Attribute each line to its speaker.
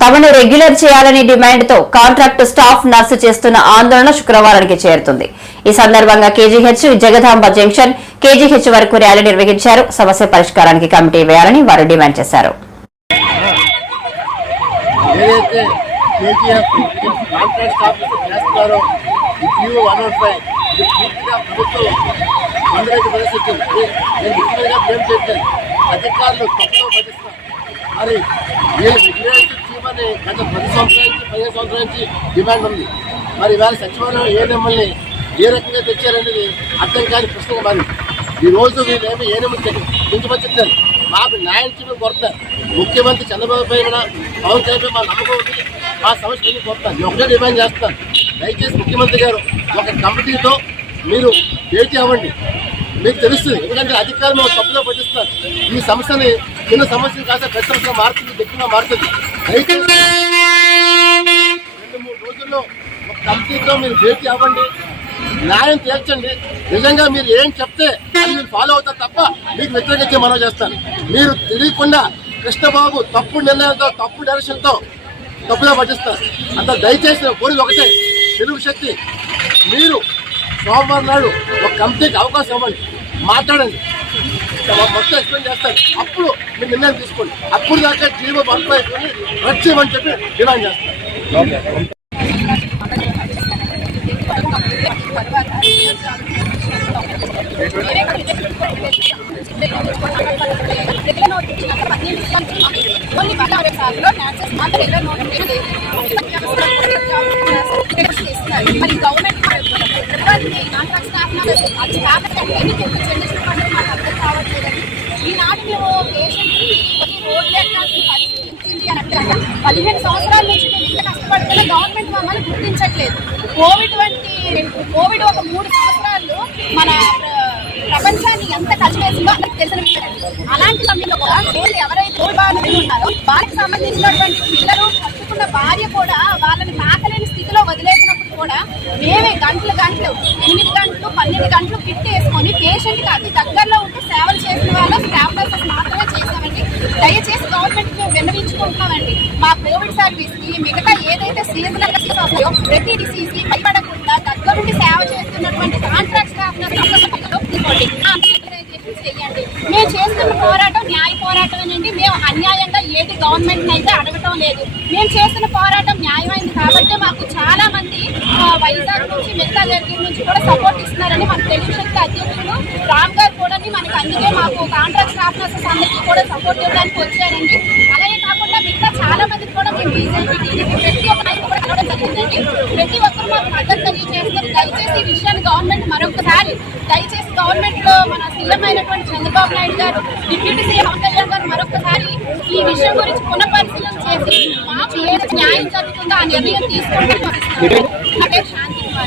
Speaker 1: తమను రెగ్యులర్ చేయాలని డిమాండ్తో contract staff nurse చేస్తున్న ఆందోళన శుక్రవారానికి చేరుతుంది. ఈ సందర్భంగా కేజీహెచ్ జగదాంబ జంక్షన్ కేజీహెచ్ వరకు ర్యాలీ నిర్వహించారు. సమస్య పరిష్కారానికి కమిటీ వేయాలని వారు డిమాండ్ చేశారు.
Speaker 2: అధికారులు తప్పులో మరి వీళ్ళు రెగ్యులేషన్ చేయమని గత పది సంవత్సరాల నుంచి పదిహేను సంవత్సరాల నుంచి డిమాండ్ ఉంది. మరి ఇవాళ సచివాలయం ఏ నెమ్మల్ని ఏ రకంగా తెచ్చారనేది అర్థం కాని పుస్తకం మరి. ఈ రోజు వీళ్ళేమో ఏ నెమ్మలు కించపరుచుతున్నారు మాకు న్యాయం చేయడం కోరుతున్నారు ముఖ్యమంత్రి చంద్రబాబు పై కూడా పవన్ కళ్యాణ్ మా నమ్మకం ఉంది. మా సమస్యలు ఎందుకు కోరుతాను నేను ఒకటే డిమాండ్ చేస్తాను. దయచేసి ముఖ్యమంత్రి గారు ఒక కమిటీతో మీరు భేటీ అవ్వండి. మీకు తెలుస్తుంది. ఎందుకంటే అధికారులు తప్పుగా తప్పులో పట్టిస్తారు ఈ సమస్యని చిన్న సమస్యను కాస్త పెద్ద సమస్య మారుతుంది దిక్కుగా మారుతుంది అయితే రెండు మూడు రోజుల్లో ఒక కంపెనీతో మీరు భేటీ అవ్వండి. న్యాయం తీర్చండి నిజంగా మీరు ఏం చెప్తే మీరు ఫాలో అవుతారు తప్ప మీకు వ్యతిరేకించే మనం చేస్తాను. మీరు తెలియకుండా కృష్ణబాబు తప్పుడు నిర్ణయంతో తప్పుడు డైరెక్షన్తో తప్పుగా పట్టిస్తారు అంత దయచేసి కోరిక ఒకటే. తెలుగు శక్తి మీరు సోమవారం నాడు ఒక కంపెనీకి అవకాశం ఇవ్వండి. మాట్లాడండి. మొత్తం ఎక్స్ప్లెయిన్ చేస్తారు. అప్పుడు మీరు నిర్ణయం తీసుకోండి. అప్పుడు దాకా జీవో బంపై రద్దు చేయమని చెప్పి డిమాండ్ చేస్తాను
Speaker 3: మరి గవర్నమెంట్ కాంట్రాక్ట్ స్టాఫ్ అది స్టాఫ్ ఎన్ని చెందించండి మాకు అర్థం కావట్లేదండి ఈనాడు మేము పేషెంట్కి రోడ్లు ఎక్కాల్సిన పరిస్థితి అని అంటే పదిహేను సంవత్సరాల నుంచి మేము ఇంత కష్టపడుతున్నా గవర్నమెంట్ మమ్మల్ని గుర్తించట్లేదు. కోవిడ్ వంటి కోవిడ్ ఒక మూడు సంవత్సరాలు మన ప్రపంచాన్ని ఎంత కలిపేసిందో అందరికి తెలిసిన విషయం అలాంటి సమయంలో కూడా ఎవరైతే కోవిడ్ బారిన ఉన్నారో వారికి సంబంధించినటువంటి మేమే గంటలు గంటలు ఎనిమిది గంటలు పన్నెండు గంటలు ఫిట్ వేసుకొని పేషెంట్కి అతి దగ్గరలో ఉంటూ సేవలు చేసిన వాళ్ళ స్టాఫ్ నర్సెస్ మాత్రమే చేసామండి దయచేసి గవర్నమెంట్ మేము విన్నవించుకుంటున్నామండి. మా కోవిడ్ సర్వీస్కి మిగతా ఏదైతే సీజనల్ డిసీజ్ వస్తాయో ప్రతి డిసీజ్కి భయపడకుండా దగ్గరుండి సేవ చేస్తున్నటువంటి కాంట్రాక్ట్ స్టాఫ్ చేయండి. మేము చేస్తున్న పోరాటం న్యాయ పోరాటమేనండి. మేము అన్యాయంగా ఏది గవర్నమెంట్ అయితే అడగటం లేదు. మేము చేస్తున్న పోరాటం న్యాయమైంది కాబట్టి వైజాగ్ నుంచి మిగతా దగ్గర నుంచి కూడా సపోర్ట్ ఇస్తున్నారని మన తెలుగు శక్తి అధ్యక్షుడు రామ్ గారు కూడా మనకి అందుకే మాకు కాంట్రాక్ట్ స్టాఫ్ నర్సెస్ అందరికీ కూడా సపోర్ట్ ఇవ్వడానికి వచ్చారండి. అలాగే కాకుండా మిగతా చాలా మందికి కూడా మేము బీజేపీ టీడీపీ ప్రతి ఒక్క నాయకుడు కూడా కలవడం జరిగిందండి. ప్రతి ఒక్కరు మాకు మద్దతు తెలియజేస్తారు. దయచేసి ఈ విషయాన్ని గవర్నమెంట్ మరొకసారి దయచేసి గవర్నమెంట్లో మన సీఎం అయినటువంటి చంద్రబాబు నాయుడు గారు డిప్యూటీ సీఎం పవన్ కళ్యాణ్ గారు మరొకసారి ఈ విషయం గురించి పునఃపరిశీలన చేసి మాకు ఏ న్యాయం జరుగుతుందో ఆ నిర్ణయం తీసుకుంటే